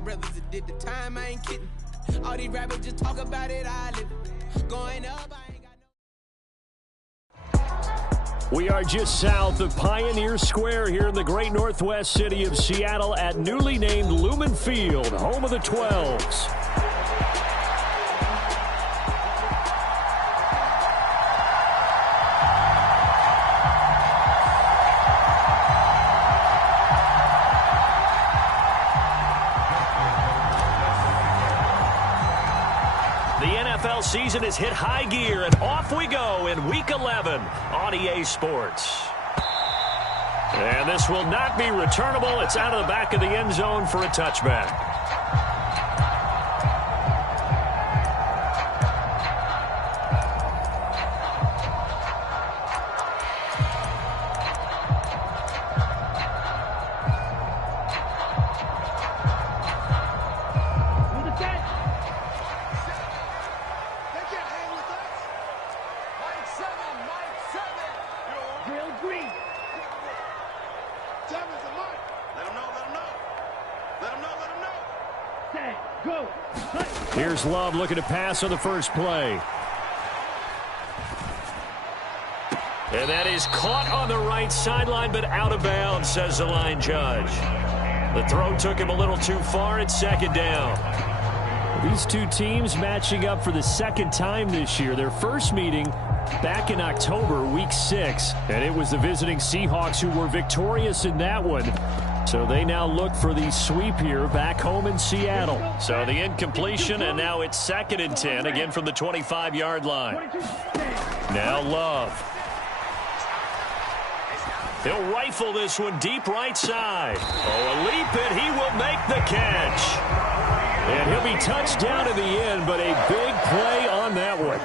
got brothers that did the time, I ain't kidding. All these rappers just talk about it, I live it. Going up, I ain't got no. We are just south of Pioneer Square here in the great northwest city of Seattle at newly named Lumen Field, home of the 12s. Season has hit high gear, and off we go in Week 11 on EA Sports. And this will not be returnable. It's out of the back of the end zone for a touchback. Here's Love looking to pass on the first play. And that is caught on the right sideline, but out of bounds, says the line judge. The throw took him a little too far. It's second down. These two teams matching up for the second time this year. Their first meeting back in October, Week 6. And it was the visiting Seahawks who were victorious in that one. So they now look for the sweep here back home in Seattle. So the incompletion, and now it's 2nd and 10, again from the 25-yard line. Now Love. He'll rifle this one deep right side. Oh, a leap, and he will make the catch. And he'll be touched down in the end, but a big play on that one.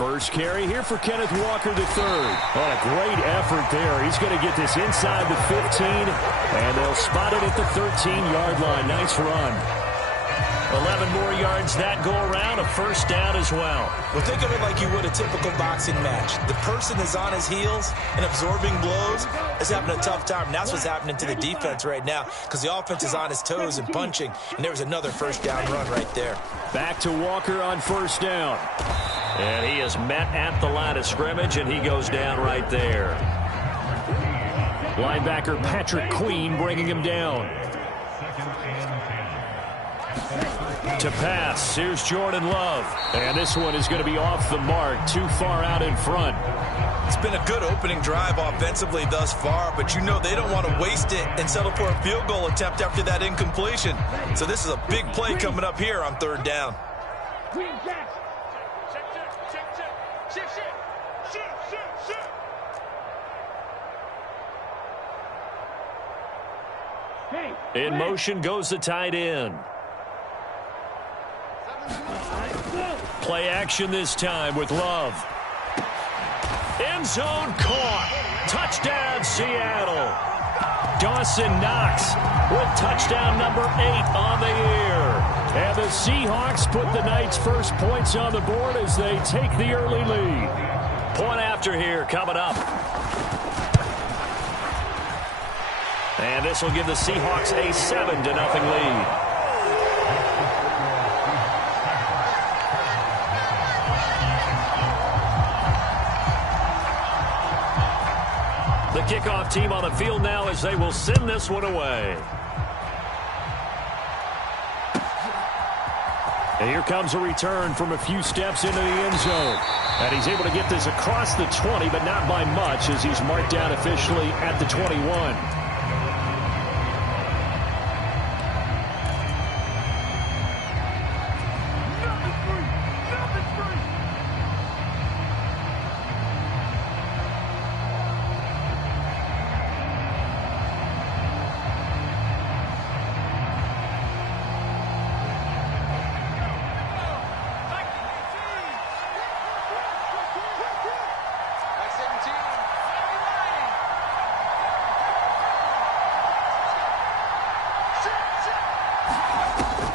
First carry here for Kenneth Walker III. Oh, a great effort there. He's going to get this inside the 15, and they'll spot it at the 13-yard line. Nice run. 11 more yards that go around, a first down as well. Well, think of it like you would a typical boxing match. The person is on his heels and absorbing blows is having a tough time. And that's what's happening to the defense right now because the offense is on his toes and punching, and there was another first down run right there. Back to Walker on first down. And he is met at the line of scrimmage, and he goes down right there. Linebacker Patrick Queen bringing him down. To pass, here's Jordan Love. And this one is going to be off the mark, too far out in front. It's been a good opening drive offensively thus far, but you know they don't want to waste it and settle for a field goal attempt after that incompletion. So this is a big play coming up here on 3rd down. In motion goes the tight end. Play action this time with Love. End zone caught. Touchdown, Seattle. Dawson Knox with touchdown number 8 on the year. And the Seahawks put the night's first points on the board as they take the early lead. Point after here coming up. And this will give the Seahawks a 7-0 lead. The kickoff team on the field now as they will send this one away. And here comes a return from a few steps into the end zone. And he's able to get this across the 20, but not by much as he's marked down officially at the 21.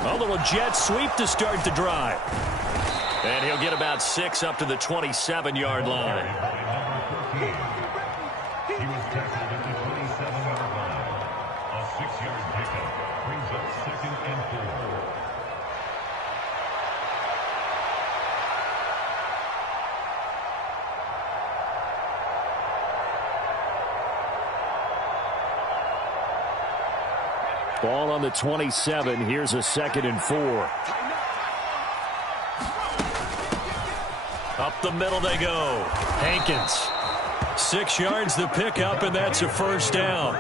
A little jet sweep to start the drive. And he'll get about 6 up to the 27-yard line. Ball on the 27. Here's a 2nd and 4. Up the middle they go. Hankins. 6 yards the pickup, and that's a 1st down.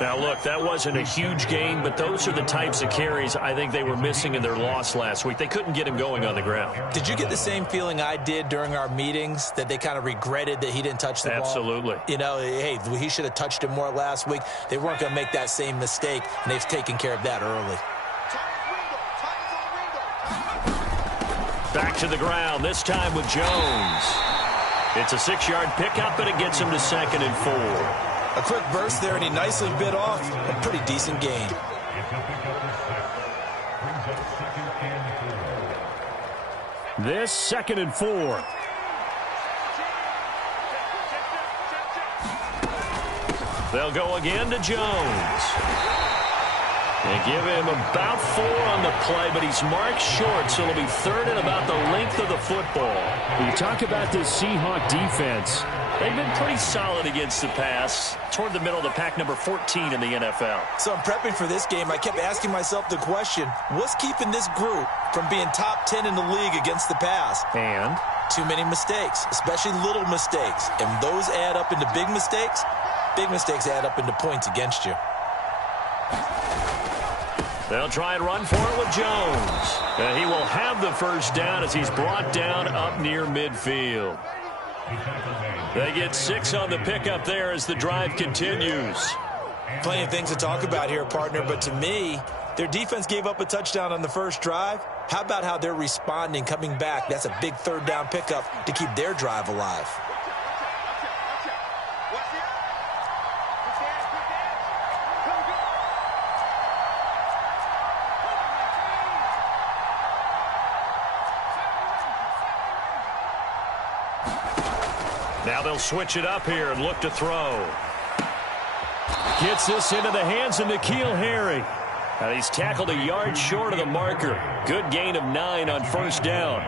Now, look, that wasn't a huge gain, but those are the types of carries I think they were missing in their loss last week. They couldn't get him going on the ground. Did you get the same feeling I did during our meetings, that they kind of regretted that he didn't touch the ball? Absolutely. You know, hey, he should have touched it more last week. They weren't going to make that same mistake, and they've taken care of that early. Back to the ground, this time with Jones. It's a 6-yard pickup, and it gets him to 2nd and 4. A quick burst there, and he nicely bit off a pretty decent gain. This 2nd and 4. They'll go again to Jones. They give him about 4 on the play, but he's marked short, so it'll be 3rd and about the length of the football. When you talk about this Seahawk defense, they've been pretty solid against the pass, toward the middle of the pack, number 14 in the NFL. So I'm prepping for this game. I kept asking myself the question, what's keeping this group from being top 10 in the league against the pass? And? Too many mistakes, especially little mistakes. And those add up into big mistakes. Big mistakes add up into points against you. They'll try and run for it with Jones. And he will have the 1st down as he's brought down up near midfield. They get 6 on the pickup there as the drive continues. Plenty of things to talk about here, partner, but to me, their defense gave up a touchdown on the first drive. How about how they're responding, coming back? That's a big 3rd down pickup to keep their drive alive. Now they'll switch it up here and look to throw. Gets this into the hands of N'Keal Harry. And he's tackled a yard short of the marker. Good gain of 9 on 1st down.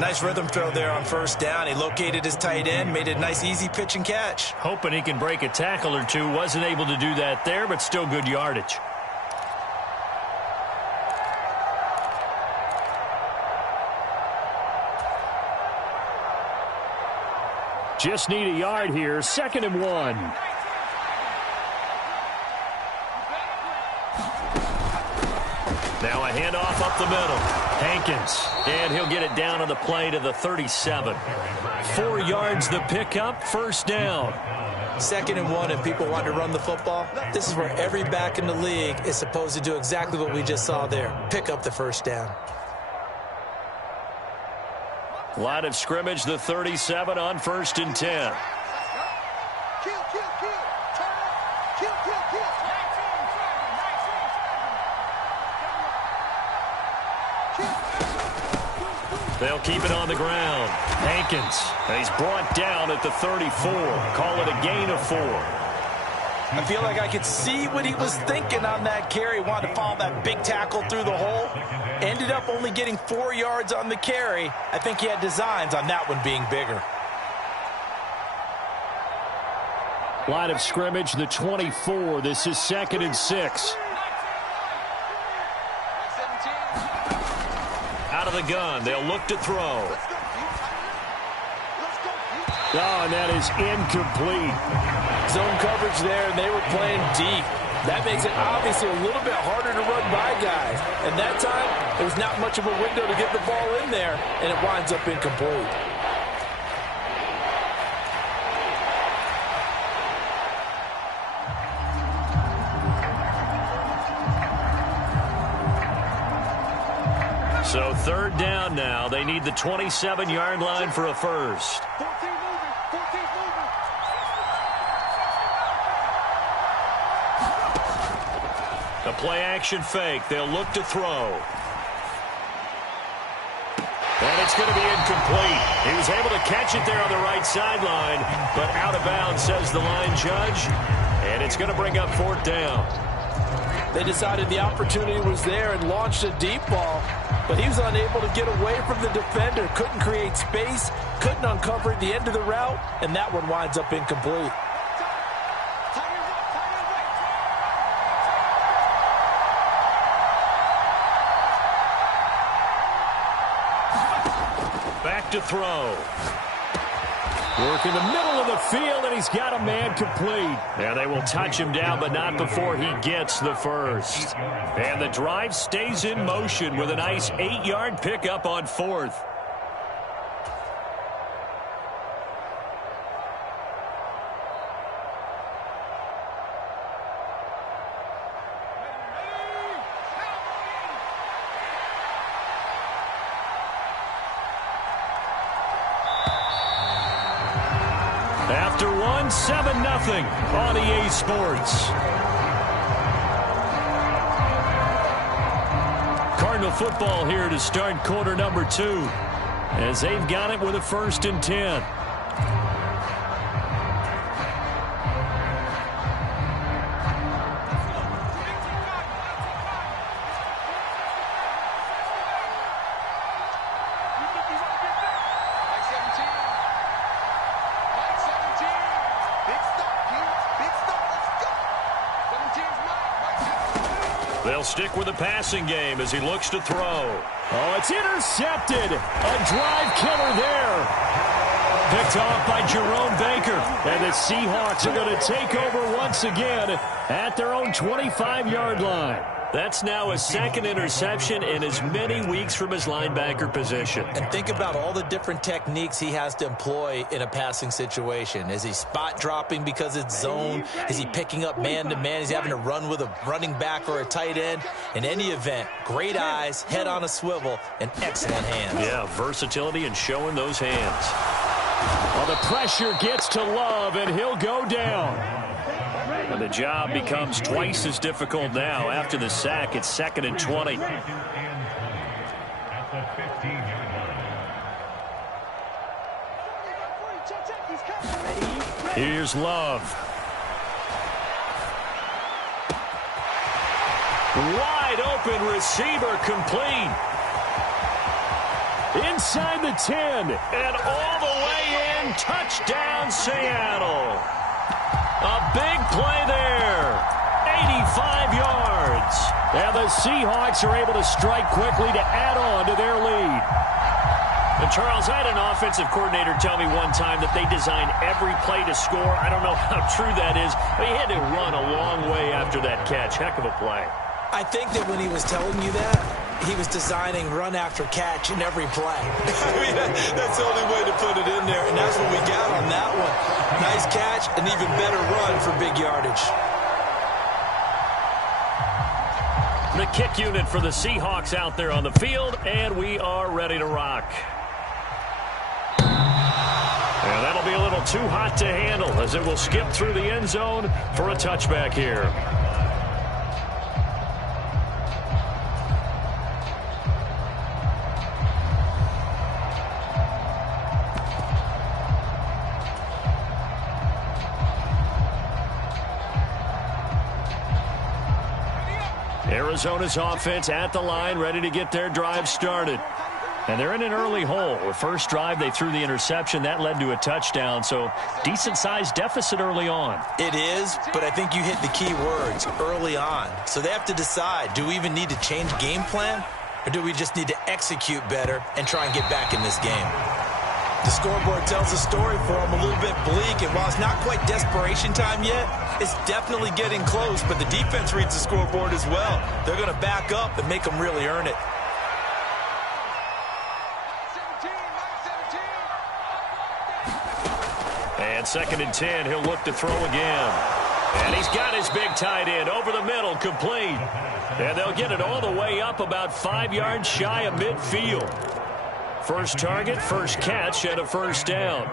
Nice rhythm throw there on 1st down. He located his tight end, made a nice easy pitch and catch. Hoping he can break a tackle or two. Wasn't able to do that there, but still good yardage. Just need a yard here. 2nd and 1. Now a handoff up the middle. Hankins. And he'll get it down on the play to the 37. 4 yards the pickup. 1st down. 2nd and 1, and people want to run the football. This is where every back in the league is supposed to do exactly what we just saw there. Pick up the 1st down. Line of scrimmage, the 37 on 1st and 10. They'll keep it on the ground. Hankins, and he's brought down at the 34. Call it a gain of 4. I feel like I could see what he was thinking on that carry. Wanted to follow that big tackle through the hole. Ended up only getting 4 yards on the carry. I think he had designs on that one being bigger. Line of scrimmage, the 24. This is 2nd and 6. Out of the gun. They'll look to throw. Oh, and that is incomplete. Zone coverage there, and they were playing deep. That makes it obviously a little bit harder to run by guys. And that time, there was not much of a window to get the ball in there, and it winds up incomplete. So 3rd down now. They need the 27-yard line for a 1st. A play-action fake. They'll look to throw. And it's going to be incomplete. He was able to catch it there on the right sideline, but out of bounds, says the line judge. And it's going to bring up 4th down. They decided the opportunity was there and launched a deep ball, but he was unable to get away from the defender, couldn't create space, couldn't uncover the end of the route, and that one winds up incomplete. Back to throw. Work in the middle of the field, and he's got a man complete. Yeah, they will touch him down, but not before he gets the first. And the drive stays in motion with a nice 8-yard pickup on 4th. After 7-0 on EA Sports. Cardinal football here to start quarter number 2, as they've got it with a 1st and 10. They'll stick with the passing game as he looks to throw. Oh, it's intercepted. A drive killer there. Picked off by Jerome Baker. And the Seahawks are going to take over once again at their own 25-yard line. That's now a 2nd interception in as many weeks from his linebacker position. And think about all the different techniques he has to employ in a passing situation. Is he spot dropping because it's zone? Is he picking up man-to-man? Is he having to run with a running back or a tight end? In any event, great eyes, head on a swivel, and excellent hands. Yeah, versatility and showing those hands. Well, the pressure gets to Love, and he'll go down. And the job becomes twice as difficult now. After the sack, it's 2nd and 20. Here's Love. Wide open receiver, complete. Inside the 10. And all the way in, touchdown Seattle. A big play there. 85 yards. And the Seahawks are able to strike quickly to add on to their lead. And Charles, I had an offensive coordinator tell me one time that they design every play to score. I don't know how true that is, but he had to run a long way after that catch. Heck of a play. I think that when he was telling you that, he was designing run after catch in every play. I mean, that's the only way to put it in there, and that's what we got on that one. Nice catch, an even better run for big yardage. The kick unit for the Seahawks out there on the field, and we are ready to rock. And that'll be a little too hot to handle as it will skip through the end zone for a touchback here. Arizona's offense at the line, ready to get their drive started. And they're in an early hole. The first drive, they threw the interception. That led to a touchdown, so decent-sized deficit early on. It is, but I think you hit the key words, early on. So they have to decide, do we even need to change game plan, or do we just need to execute better and try and get back in this game? The scoreboard tells a story for them, a little bit bleak, and while it's not quite desperation time yet, it's definitely getting close, but the defense reads the scoreboard as well. They're going to back up and make them really earn it. And 2nd and 10, he'll look to throw again. And he's got his big tight end over the middle, complete. And they'll get it all the way up about 5 yards shy of midfield. First target, first catch, and a first down.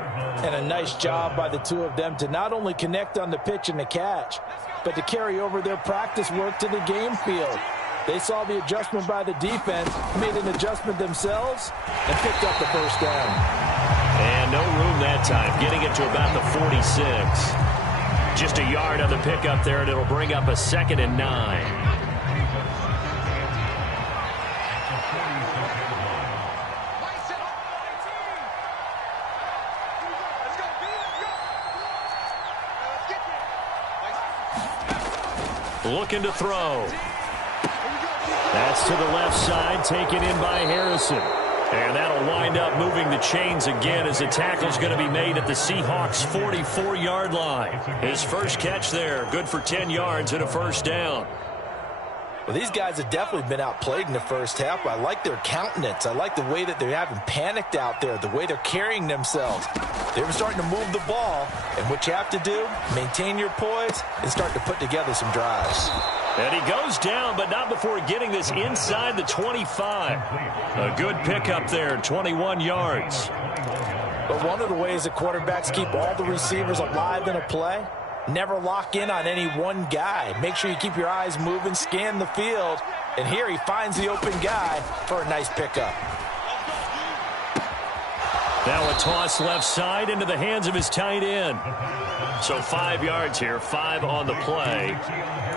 And a nice job by the two of them to not only connect on the pitch and the catch, but to carry over their practice work to the game field. They saw the adjustment by the defense, made an adjustment themselves, and picked up the first down. And no room that time, getting it to about the 46. Just a yard on the pickup there, and it'll bring up a 2nd and 9. Looking to throw. That's to the left side, taken in by Harrison. And that'll wind up moving the chains again as the tackle's going to be made at the Seahawks' 44-yard line. His first catch there, good for 10 yards and a first down. Well, these guys have definitely been outplayed in the first half. I like their countenance. I like the way that they haven't panicked out there, the way they're carrying themselves. They're starting to move the ball, and what you have to do, maintain your poise and start to put together some drives. And he goes down, but not before getting this inside the 25. A good pickup there, 21 yards. But one of the ways that quarterbacks keep all the receivers alive in a play, never lock in on any one guy. Make sure you keep your eyes moving, scan the field. And here he finds the open guy for a nice pickup. Now a toss left side into the hands of his tight end. So 5 yards here, 5 on the play.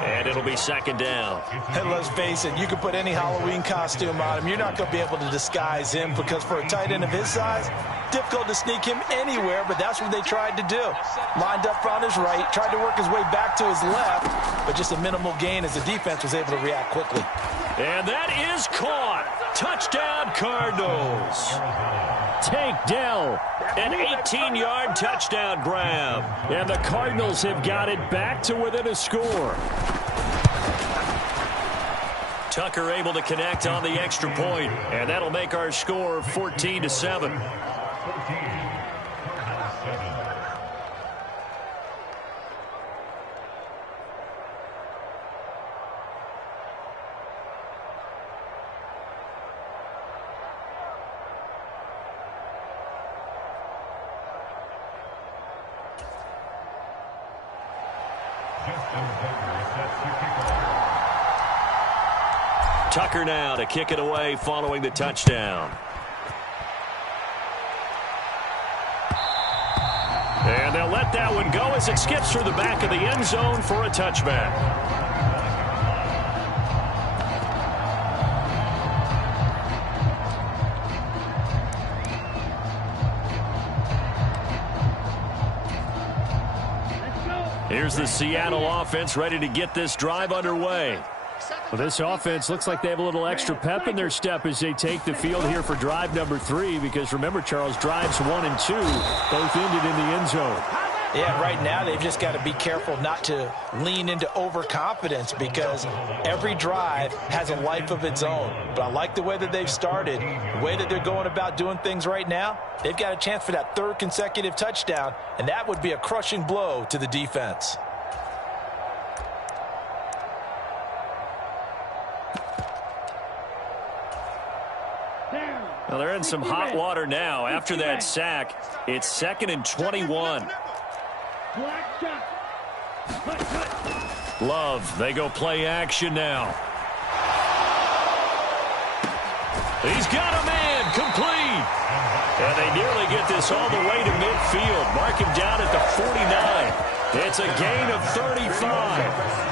And it'll be 2nd down. And let's face it, you can put any Halloween costume on him. You're not going to be able to disguise him because for a tight end of his size, difficult to sneak him anywhere, but that's what they tried to do. Lined up on his right, tried to work his way back to his left, but just a minimal gain as the defense was able to react quickly. And that is caught. Touchdown, Cardinals. Tank Dell. An 18-yard touchdown grab. And the Cardinals have got it back to within a score. Tucker able to connect on the extra point, and that'll make our score 14-7. Tucker now to kick it away following the touchdown. And they'll let that one go as it skips through the back of the end zone for a touchback. Here's the Seattle offense ready to get this drive underway. Well, this offense looks like they have a little extra pep in their step as they take the field here for drive number 3, because remember, Charles, drives 1 and 2 both ended in the end zone. Yeah, right now they've just got to be careful not to lean into overconfidence because every drive has a life of its own. But I like the way that they've started, the way that they're going about doing things right now. They've got a chance for that 3rd consecutive touchdown, and that would be a crushing blow to the defense. Well, they're in some hot water now. After that sack, it's 2nd and 21. Love, they go play action now. He's got a man, complete. And they nearly get this all the way to midfield. Mark him down at the 49. It's a gain of 35.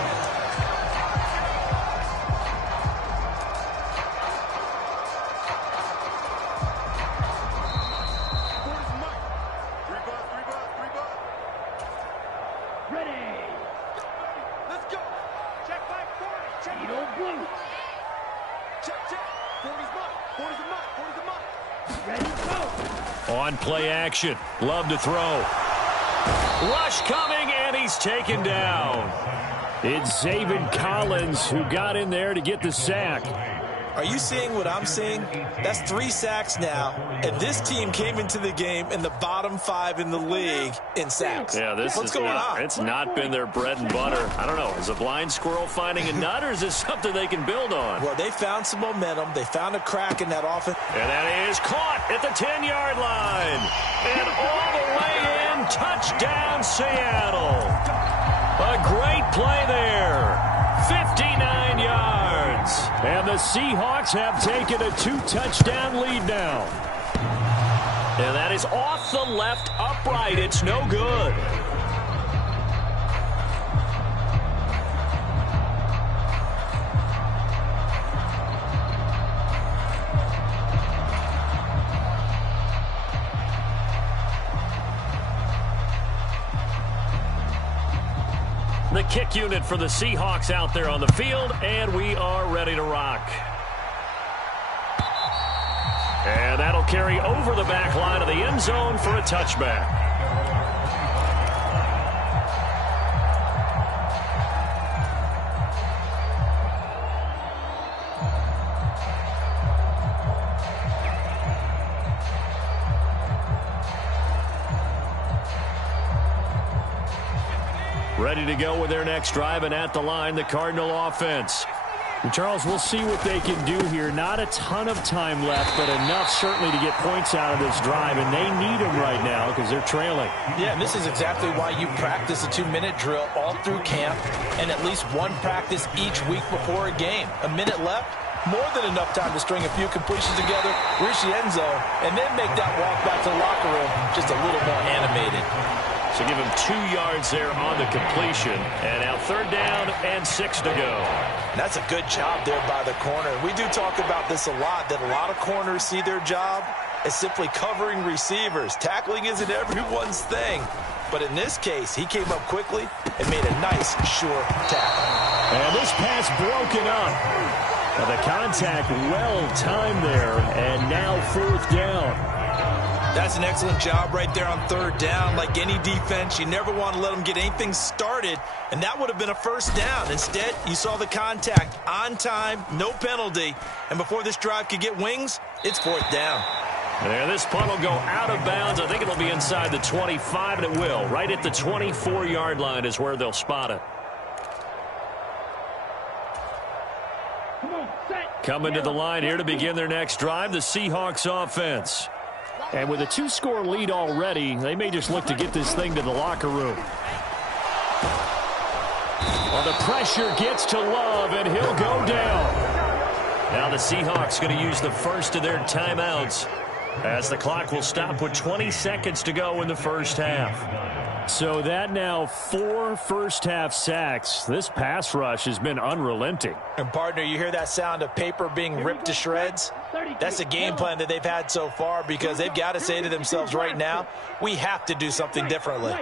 On play action. Love to throw. Rush coming, and he's taken down. It's Zaven Collins who got in there to get the sack. Are you seeing what I'm seeing? That's 3 sacks now, and this team came into the game in the bottom 5 in the league in sacks. Yeah, What's going on? It's not been their bread and butter. I don't know. Is a blind squirrel finding a nut, or is this something they can build on? Well, they found some momentum. They found a crack in that offense. And that is caught at the 10-yard line. And all the way in, touchdown Seattle. A great play there. 59 yards. And the Seahawks have taken a 2-touchdown lead now. And that is off the left upright. It's no good. kick unit for the Seahawks out there on the field, and we are ready to rock. And that'll carry over the back line of the end zone for a touchback. Ready to go with their next drive, and at the line, the Cardinal offense. And Charles, we'll see what they can do here. Not a ton of time left, but enough certainly to get points out of this drive, and they need them right now because they're trailing. Yeah, and this is exactly why you practice a 2-minute drill all through camp and at least one practice each week before a game. A minute left, more than enough time to string a few completions together, reach the end zone, and then make that walk back to the locker room just a little more animated. So give him 2 yards there on the completion. And now 3rd down and 6 to go. That's a good job there by the corner. We do talk about this a lot, that a lot of corners see their job as simply covering receivers. Tackling isn't everyone's thing. But in this case, he came up quickly and made a nice, sure tackle. And this pass broken up. Now the contact well-timed there, and now 4th down. That's an excellent job right there on 3rd down. Like any defense, you never want to let them get anything started, and that would have been a 1st down. Instead, you saw the contact on time, no penalty, and before this drive could get wings, it's 4th down. And this punt will go out of bounds. I think it'll be inside the 25, and it will. Right at the 24-yard line is where they'll spot it. Coming to the line here to begin their next drive, the Seahawks offense. And with a 2-score lead already, they may just look to get this thing to the locker room. Well, the pressure gets to Love, and he'll go down. Now the Seahawks going to use the first of their timeouts as the clock will stop with 20 seconds to go in the first half. So that now 4 first-half sacks. This pass rush has been unrelenting. And, partner, you hear that sound of paper being ripped to shreds? That's the game plan that they've had so far because they've got to say to themselves right now, we have to do something differently.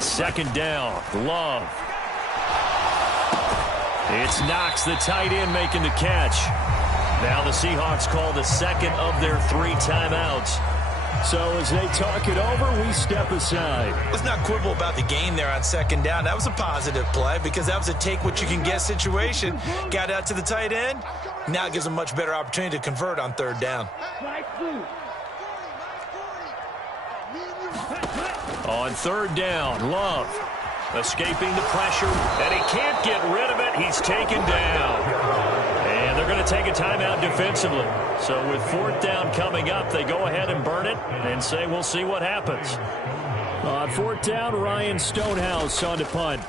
Second down, Love. It's Knox, the tight end, making the catch. Now the Seahawks call the second of their 3 timeouts. So as they talk it over, we step aside. Let's not quibble about the gain there on 2nd down. That was a positive play because that was a take-what-you-can-get situation. Got out to the tight end. Now it gives them a much better opportunity to convert on 3rd down. On 3rd down, Love escaping the pressure, and he can't get rid of it. He's taken down. And they're going to take a timeout defensively. So with 4th down coming up, they go ahead and burn it and say we'll see what happens. On 4th down, Ryan Stonehouse on to punt.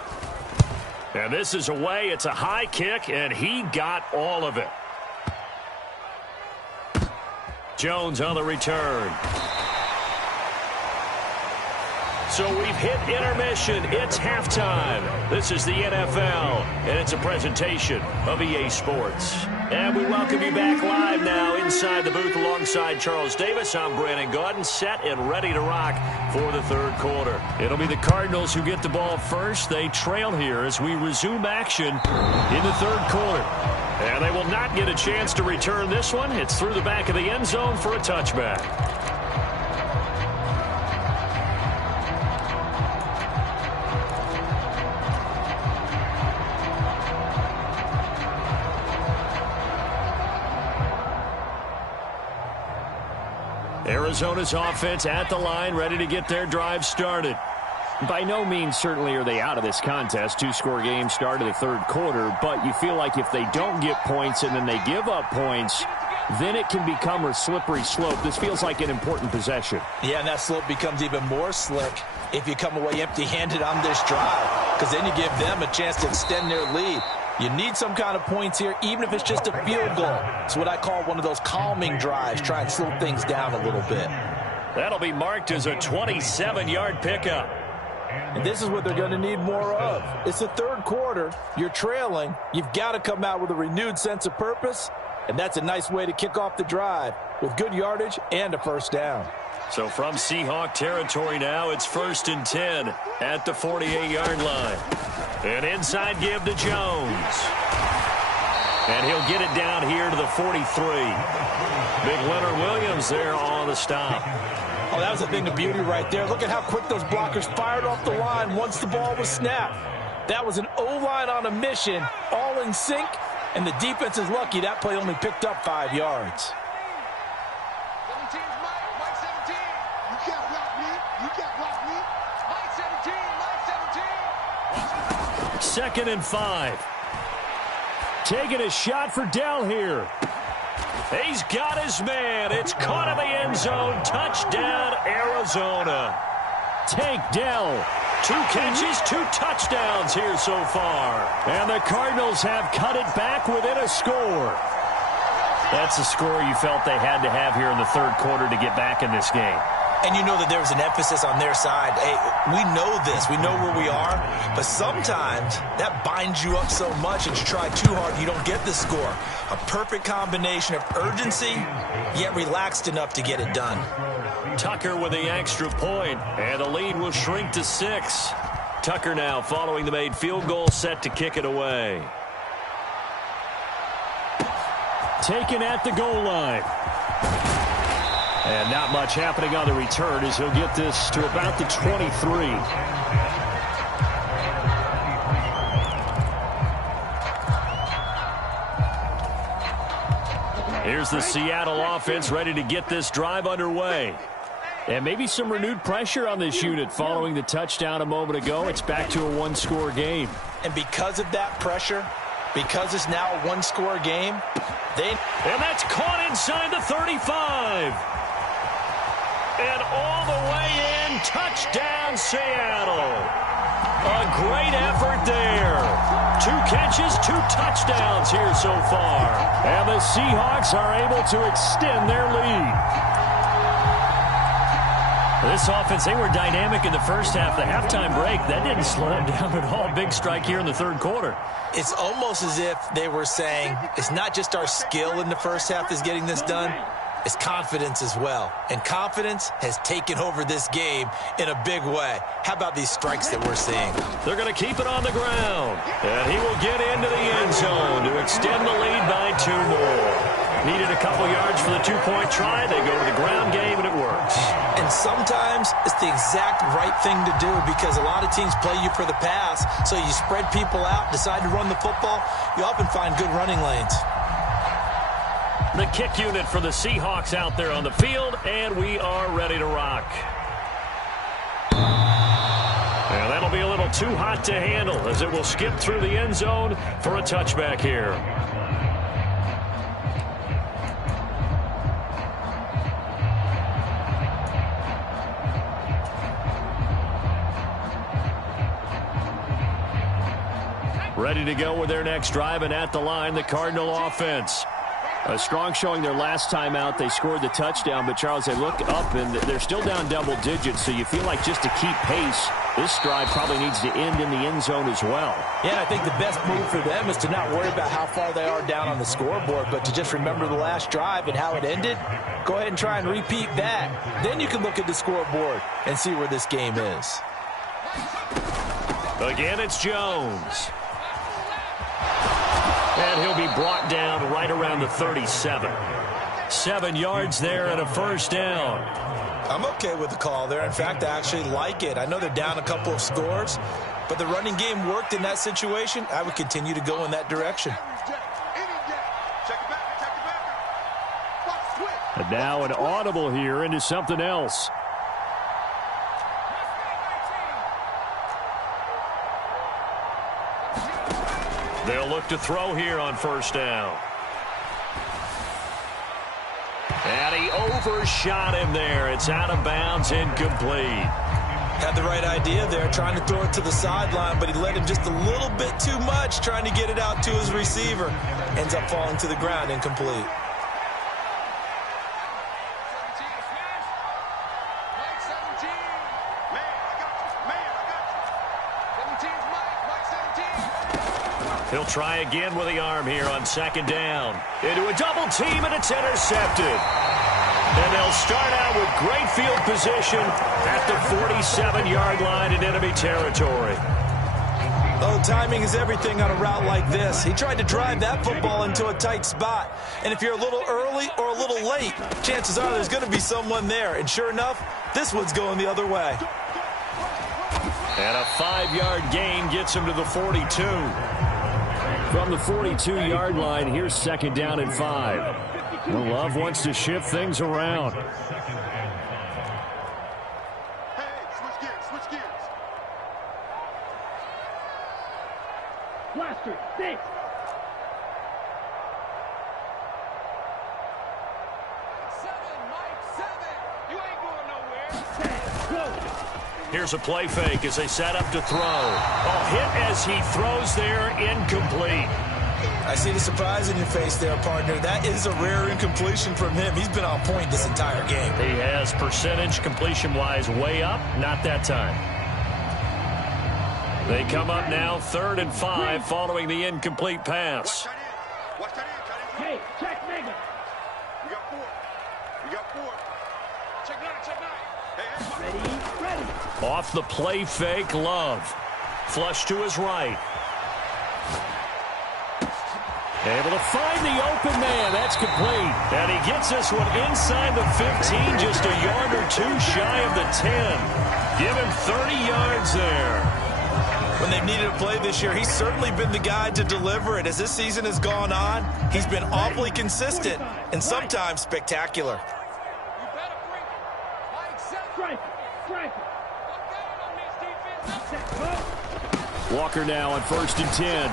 And this is away. It's a high kick, and he got all of it. Jones on the return. So we've hit intermission. It's halftime. This is the NFL, and it's a presentation of EA Sports. And we welcome you back live now inside the booth alongside Charles Davis. I'm Brandon Gaudin, set and ready to rock for the 3rd quarter. It'll be the Cardinals who get the ball first. They trail here as we resume action in the 3rd quarter. And they will not get a chance to return this one. It's through the back of the end zone for a touchback. Arizona's offense at the line, ready to get their drive started. By no means certainly are they out of this contest. 2-score game start of the 3rd quarter, but you feel like if they don't get points and then they give up points, then it can become a slippery slope. This feels like an important possession. Yeah, and that slope becomes even more slick if you come away empty-handed on this drive, because then you give them a chance to extend their lead. You need some kind of points here, even if it's just a field goal. It's what I call one of those calming drives. Try and slow things down a little bit. That'll be marked as a 27-yard pickup. And this is what they're going to need more of. It's the 3rd quarter. You're trailing. You've got to come out with a renewed sense of purpose. And that's a nice way to kick off the drive with good yardage and a 1st down. So from Seahawk territory now, it's 1st and 10 at the 48-yard line. An inside give to Jones. And he'll get it down here to the 43. Big Leonard Williams there on the stop. Oh, that was a thing of beauty right there. Look at how quick those blockers fired off the line once the ball was snapped. That was an O-line on a mission, all in sync, and the defense is lucky that play only picked up 5 yards. 17's Mike 17. You can't block me. You can't block me. Mike 17, Mike 17. 2nd and 5. Taking a shot for Dell here. He's got his man. It's caught in the end zone. Touchdown, Arizona. Tank Dell. 2 catches, 2 touchdowns here so far. And the Cardinals have cut it back within a score. That's a score you felt they had to have here in the 3rd quarter to get back in this game. And you know that there was an emphasis on their side. Hey, we know this. We know where we are. But sometimes that binds you up so much and you try too hard, you don't get the score. A perfect combination of urgency, yet relaxed enough to get it done. Tucker with the extra point, and the lead will shrink to 6. Tucker now following the made field goal, set to kick it away. Taken at the goal line. And not much happening on the return as he'll get this to about the 23. Here's the Seattle offense ready to get this drive underway. And maybe some renewed pressure on this unit following the touchdown a moment ago. It's back to a 1-score game. And because of that pressure, because it's now a 1-score game, and that's caught inside the 35. And all the way in, touchdown Seattle. A great effort there. 2 catches, 2 touchdowns here so far. And the Seahawks are able to extend their lead. This offense, they were dynamic in the first half. The halftime break, that didn't slow them down at all. Big strike here in the 3rd quarter. It's almost as if they were saying, it's not just our skill in the first half that's getting this done. It's confidence as well. And confidence has taken over this game in a big way. How about these strikes that we're seeing? They're going to keep it on the ground. And he will get into the end zone to extend the lead by 2 more. Needed a couple yards for the 2-point try. They go to the ground game, and it works. And sometimes it's the exact right thing to do because a lot of teams play you for the pass. So you spread people out, decide to run the football. You often find good running lanes. The kick unit for the Seahawks out there on the field, and we are ready to rock. And that'll be a little too hot to handle as it will skip through the end zone for a touchback here. Ready to go with their next drive, and at the line, the Cardinal offense. A strong showing their last time out. They scored the touchdown, but, Charles, they look up, and they're still down double digits, so you feel like just to keep pace, this drive probably needs to end in the end zone as well. Yeah, and I think the best move for them is to not worry about how far they are down on the scoreboard, but to just remember the last drive and how it ended. Go ahead and try and repeat that. Then you can look at the scoreboard and see where this game is. Again, it's Jones. And he'll be brought down right around the 37. 7 yards there and a 1st down. I'm okay with the call there. In fact, I actually like it. I know they're down a couple of scores, but the running game worked in that situation. I would continue to go in that direction. And now an audible here into something else. They'll look to throw here on 1st down. And he overshot him there. It's out of bounds, incomplete. Had the right idea there, trying to throw it to the sideline, but he let him just a little bit too much, trying to get it out to his receiver. Ends up falling to the ground, incomplete. He'll try again with the arm here on 2nd down. Into a double team, and it's intercepted. And they'll start out with great field position at the 47-yard line in enemy territory. Oh, timing is everything on a route like this. He tried to drive that football into a tight spot. And if you're a little early or a little late, chances are there's going to be someone there. And sure enough, this one's going the other way. And a 5-yard gain gets him to the 42. From the 42-yard line, here's second down and 5. Well, Love wants to shift things around. Blaster, 6. Here's a play fake as they set up to throw. Oh, hit as he throws there, incomplete. I see the surprise in your face there, partner. That is a rare incompletion from him. He's been on point this entire game. He has percentage completion-wise way up, not that time. They come up now 3rd and 5 following the incomplete pass. Hey, check mega. We got 4. We got 4. Check 9, check 9. Hey, Ready. Off the play fake, Love. Flush to his right. Able to find the open man. That's complete. And he gets this one inside the 15, just a yard or two shy of the 10. Give him 30 yards there. When they've needed a play this year, he's certainly been the guy to deliver it. As this season has gone on, he's been awfully consistent and sometimes spectacular. Walker now on 1st and 10.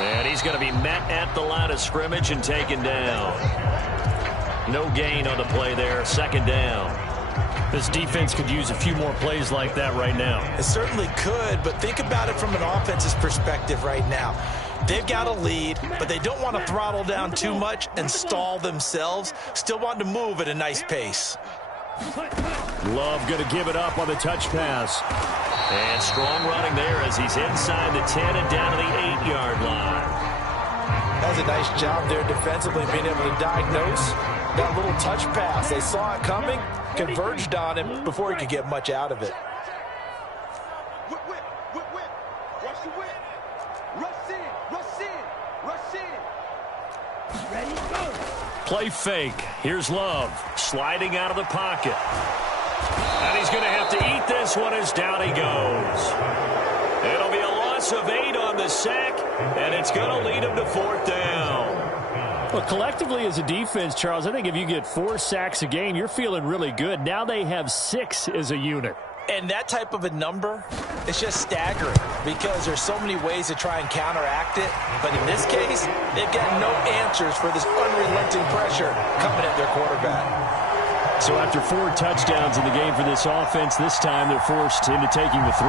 And he's going to be met at the line of scrimmage and taken down. No gain on the play there, 2nd down. This defense could use a few more plays like that right now. It certainly could, but think about it from an offense's perspective right now. They've got a lead, but they don't want to throttle down too much and stall themselves. Still want to move at a nice pace. Love going to give it up on the touch pass. And strong running there as he's inside the 10 and down to the 8-yard line. That's a nice job there defensively, being able to diagnose that little touch pass. They saw it coming, converged on him before he could get much out of it. whip. Rush the whip. Rush in. Ready, go. Play fake. Here's Love sliding out of the pocket. And he's going to have to eat this one as down he goes. It'll be a loss of 8 on the sack, and it's going to lead him to 4th down. Well, collectively as a defense, Charles, I think if you get 4 sacks a game, you're feeling really good. Now they have 6 as a unit. And that type of a number is just staggering because there's so many ways to try and counteract it. But in this case, they've got no answers for this unrelenting pressure coming at their quarterback. So after 4 touchdowns in the game for this offense, this time they're forced into taking the 3.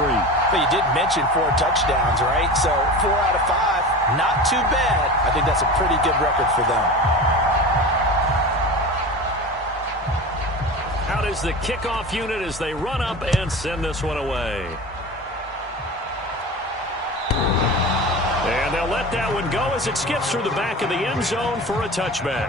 But you did mention 4 touchdowns, right? So 4 out of 5, not too bad. I think that's a pretty good record for them. Out is the kickoff unit as they run up and send this one away. And they'll let that one go as it skips through the back of the end zone for a touchback.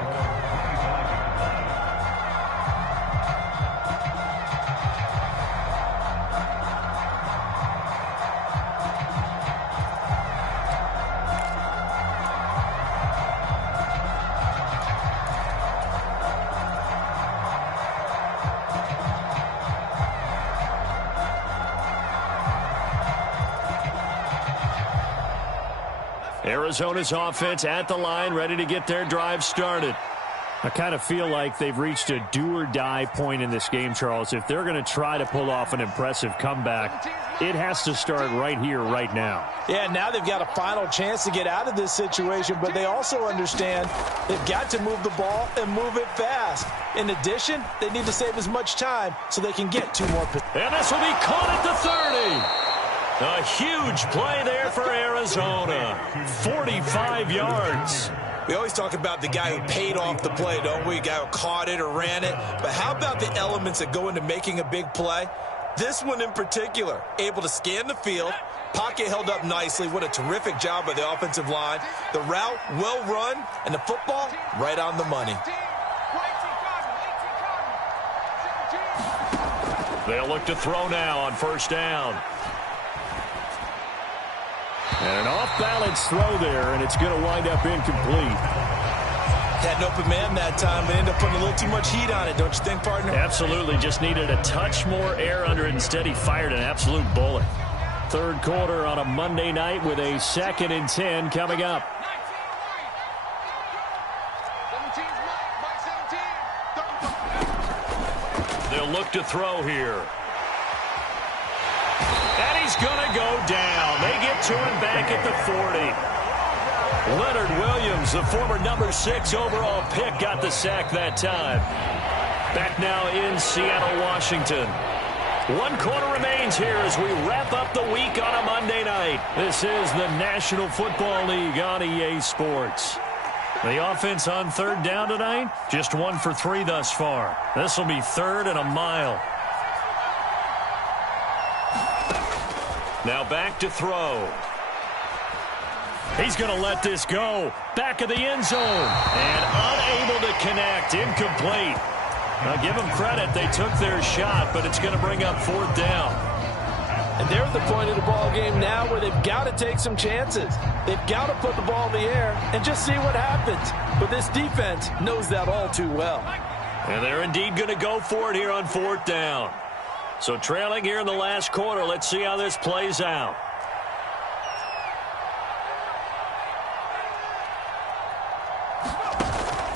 Arizona's offense at the line, ready to get their drive started. I kind of feel like they've reached a do-or-die point in this game, Charles. If they're going to try to pull off an impressive comeback, it has to start right here, right now. Yeah, now they've got a final chance to get out of this situation, but they also understand they've got to move the ball and move it fast. In addition, they need to save as much time so they can get 2 more possessions. And this will be caught at the 30. A huge play there for Arizona. 45 yards. We always talk about the guy who paid off the play, don't we? The guy who caught it or ran it. But how about the elements that go into making a big play? This one in particular, able to scan the field, pocket held up nicely. What a terrific job by the offensive line. The route, well run, and the football, right on the money. They'll look to throw now on first down. And an off-balance throw there, and it's going to wind up incomplete. Had an open man that time, but ended up putting a little too much heat on it, don't you think, partner? Absolutely. Just needed a touch more air under it. Instead, he fired an absolute bullet. Third quarter on a Monday night with a 2nd and 10 coming up. They'll look to throw here. And he's going to go down. They get to him back at the 40. Leonard Williams, the former number 6 overall pick, got the sack that time. Back now in Seattle, Washington. 1 quarter remains here as we wrap up the week on a Monday night. This is the National Football League on EA Sports. The offense on third down tonight, just 1 for 3 thus far. This will be 3rd and a mile. Now back to throw. He's going to let this go. Back of the end zone. And unable to connect. Incomplete. Now give them credit. They took their shot, but it's going to bring up 4th down. And they're at the point of the ball game now where they've got to take some chances. They've got to put the ball in the air and just see what happens. But this defense knows that all too well. And they're indeed going to go for it here on 4th down. So trailing here in the last quarter. Let's see how this plays out.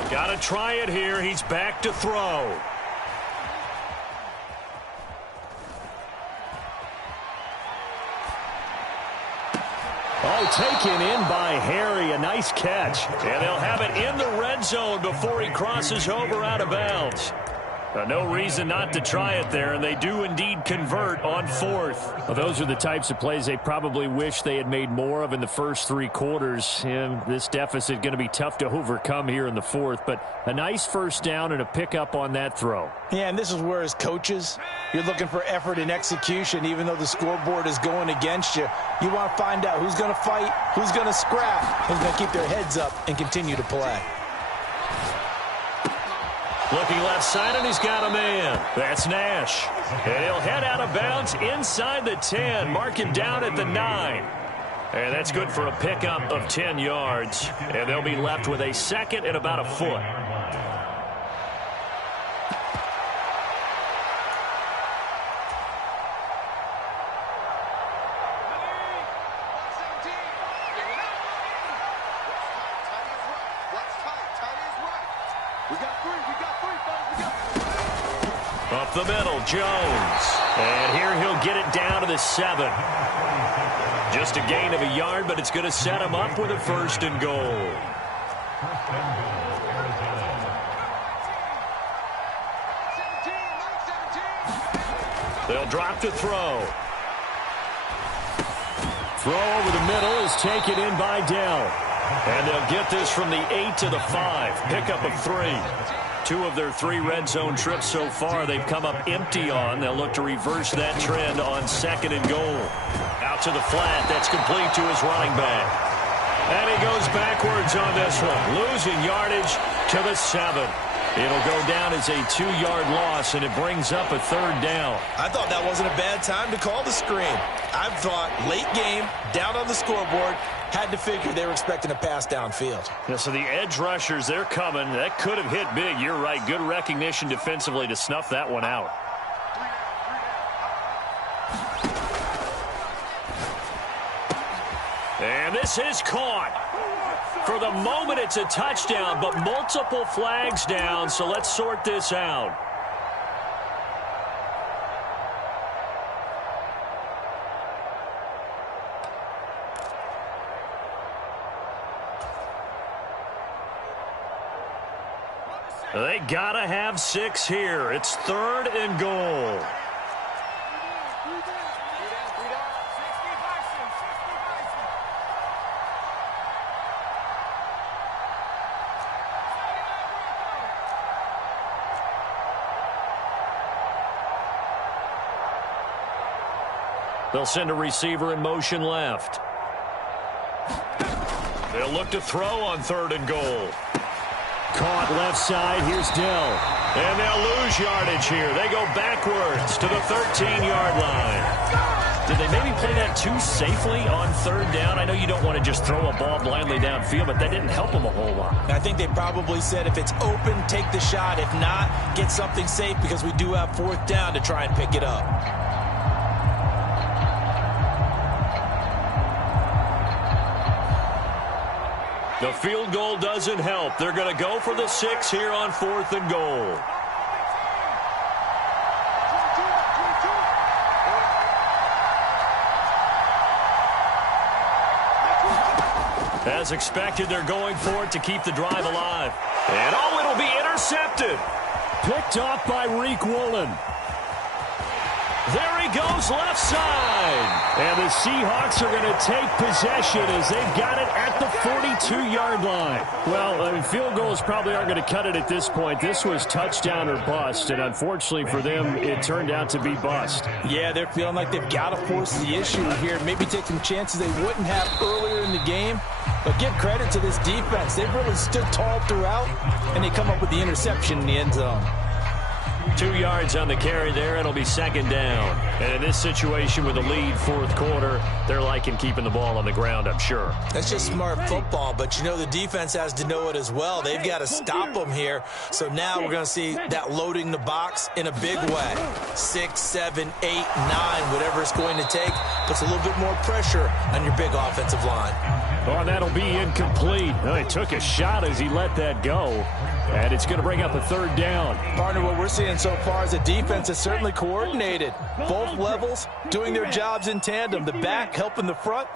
Got to try it here. He's back to throw. Oh, taken in by Harry. A nice catch. And they'll have it in the red zone before he crosses over out of bounds. No reason not to try it there, and they do indeed convert on 4th. Well, those are the types of plays they probably wish they had made more of in the first 3 quarters. And this deficit going to be tough to overcome here in the 4th, but a nice first down and a pickup on that throw. Yeah, and this is where as coaches, you're looking for effort and execution. Even though the scoreboard is going against you, you want to find out who's going to fight, who's going to scrap, who's going to keep their heads up and continue to play. Looking left side, and he's got a man. That's Nash. And he'll head out of bounds inside the 10. Mark him down at the 9. And that's good for a pickup of 10 yards. And they'll be left with a 2nd and about a foot. Up the middle, Jones. And here he'll get it down to the 7. Just a gain of a yard, but it's going to set him up with a 1st and goal. They'll drop to throw. Throw over the middle is taken in by Dell. And they'll get this from the 8 to the 5. Pickup of 3. 2 of their 3 red zone trips so far they've come up empty on. They'll look to reverse that trend on 2nd and goal. Out to the flat. That's complete to his running back. And he goes backwards on this one. Losing yardage to the 7. It'll go down as a 2-yard loss, and it brings up a 3rd down. I thought that wasn't a bad time to call the screen. I thought late game, down on the scoreboard, had to figure they were expecting a pass downfield. Yeah, so the edge rushers, they're coming. That could have hit big. You're right. Good recognition defensively to snuff that one out. And this is caught. For the moment, it's a touchdown, but multiple flags down, so let's sort this out. They gotta have 6 here. It's 3rd and goal. They'll send a receiver in motion left. They'll look to throw on 3rd and goal. Caught left side. Here's Dell. And they'll lose yardage here. They go backwards to the 13-yard line. Did they maybe play that too safely on third down? I know you don't want to just throw a ball blindly downfield, but that didn't help them a whole lot. I think they probably said if it's open, take the shot. If not, get something safe because we do have fourth down to try and pick it up. The field goal doesn't help. They're going to go for the 6 here on 4th and goal. As expected, they're going for it to keep the drive alive. And oh, it'll be intercepted. Picked off by Reek Woolen. There he goes, left side. And the Seahawks are going to take possession as they've got it at the 42-yard line. Well, field goals probably aren't going to cut it at this point. This was touchdown or bust, and unfortunately for them, it turned out to be bust. Yeah, they're feeling like they've got to force the issue here. Maybe take some chances they wouldn't have earlier in the game. But give credit to this defense. They've really stood tall throughout, and they come up with the interception in the end zone. 2 yards on the carry there. It'll be 2nd down. And in this situation with a lead 4th quarter, they're liking keeping the ball on the ground, I'm sure. That's just smart football, but you know the defense has to know it as well. They've got to stop them here. So now we're going to see that loading the box in a big way. 6, 7, 8, 9, whatever it's going to take, puts a little bit more pressure on your big offensive line. Oh, that'll be incomplete. He took a shot as he let that go. And it's going to bring up a 3rd down. Partner, what we're seeing so far is the defense is certainly coordinated. Both levels doing their jobs in tandem. The back helping the front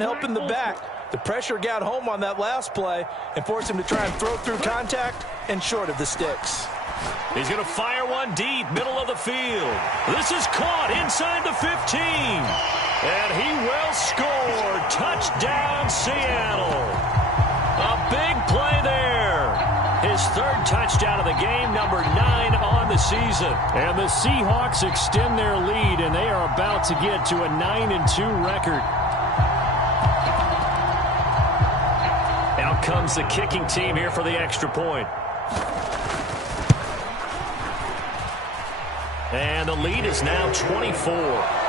helping the back. The pressure got home on that last play and forced him to try and throw through contact and short of the sticks. He's going to fire one deep, middle of the field. This is caught inside the 15. And he will score. Touchdown, Seattle. A big play there. His 3rd touchdown of the game, number 9 on the season. And the Seahawks extend their lead, and they are about to get to a 9-2 record. Out comes the kicking team here for the extra point. And the lead is now 24.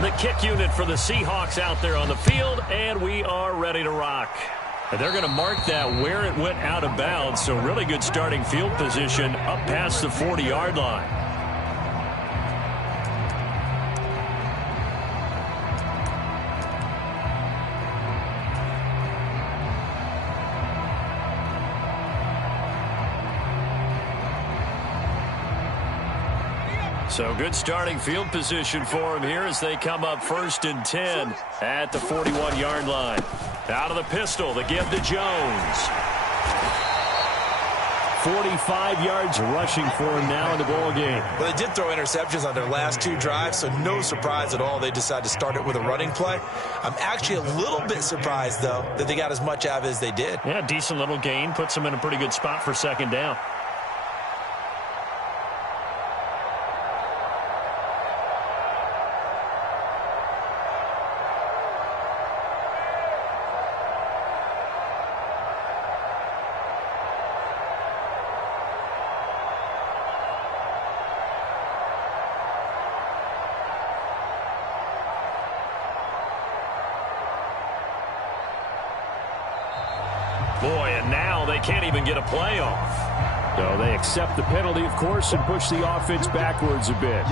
The kick unit for the Seahawks out there on the field, and we are ready to rock. And they're going to mark that where it went out of bounds, so really good starting field position up past the 40-yard line. So good starting field position for him here as they come up 1st and 10 at the 41-yard line. Out of the pistol, the give to Jones. 45 yards rushing for him now in the ball game. Well, they did throw interceptions on their last 2 drives, so no surprise at all they decided to start it with a running play. I'm actually a little bit surprised, though, that they got as much out of it as they did. Yeah, decent little gain. Puts them in a pretty good spot for 2nd down. Boy, and now they can't even get a play off. So they accept the penalty, of course, and push the offense backwards a bit.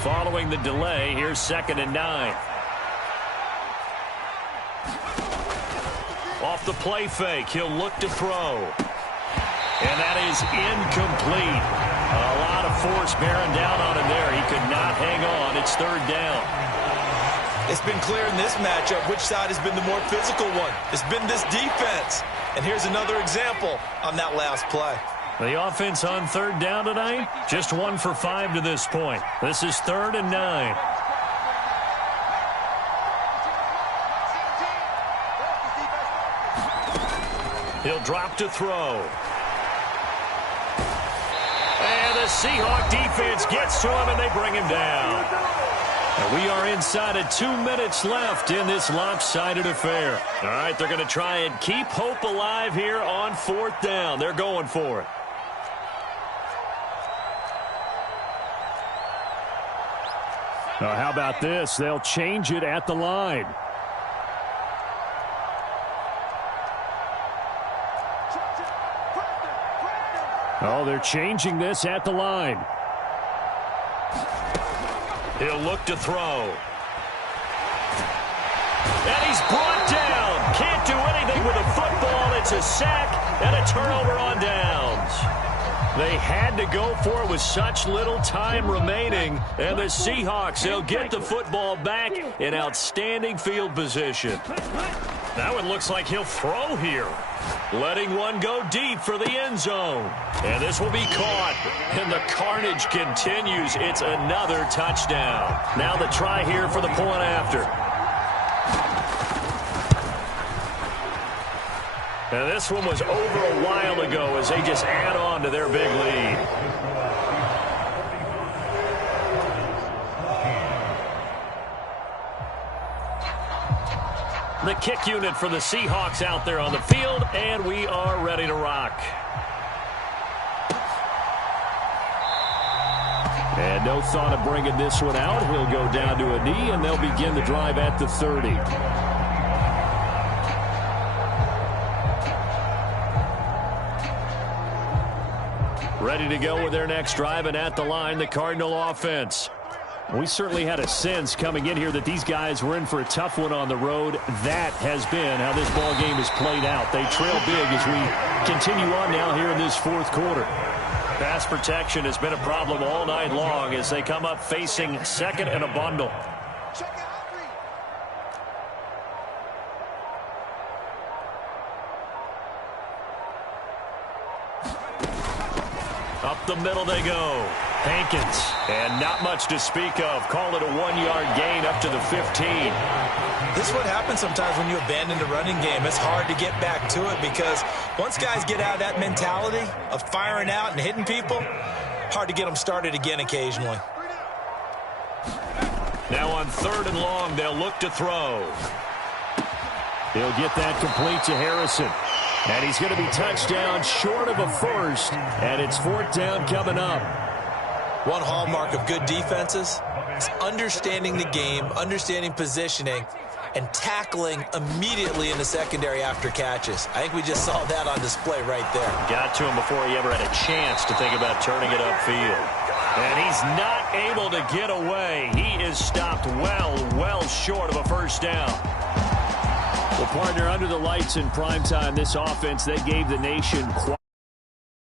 Following the delay, here's 2nd and 9. Off the play fake, he'll look to throw. And that is incomplete. A lot of force bearing down on him there. He could not hang on. It's 3rd down. It's been clear in this matchup which side has been the more physical one. It's been this defense. And here's another example on that last play. The offense on third down tonight, just 1 for 5 to this point. This is 3rd and 9. He'll drop to throw. And the Seahawk defense gets to him, and they bring him down. And we are inside of 2 minutes left in this lopsided affair. All right, they're going to try and keep hope alive here on 4th down. They're going for it. How about this? They'll change it at the line. Oh, they're changing this at the line. He'll look to throw. And he's brought down. Can't do anything with a football. It's a sack and a turnover on downs. They had to go for it with such little time remaining. And the Seahawks, they'll get the football back in outstanding field position. Now it looks like he'll throw here. Letting one go deep for the end zone. And this will be caught. And the carnage continues. It's another touchdown. Now the try here for the point after. And this one was over a while ago as they just add on to their big lead. The kick unit for the Seahawks out there on the field, and we are ready to rock. And no thought of bringing this one out. He'll go down to a knee, and they'll begin the drive at the 30. Ready to go with their next drive, and at the line, the Cardinal offense. We certainly had a sense coming in here that these guys were in for a tough one on the road. That has been how this ball game has played out. They trail big as we continue on now here in this 4th quarter. Pass protection has been a problem all night long as they come up facing 2nd and a bundle. Up the middle they go. Hankins. And not much to speak of. Call it a 1-yard gain up to the 15. This is what happens sometimes when you abandon the running game. It's hard to get back to it because once guys get out of that mentality of firing out and hitting people, hard to get them started again occasionally. Now on 3rd and long, they'll look to throw. He'll get that complete to Harrison. And he's going to be touchdown short of a first. And it's 4th down coming up. One hallmark of good defenses is understanding the game, understanding positioning, and tackling immediately in the secondary after catches. I think we just saw that on display right there. Got to him before he ever had a chance to think about turning it upfield. And he's not able to get away. He is stopped well short of a first down. Well, partner, under the lights in primetime, this offense, they gave the nation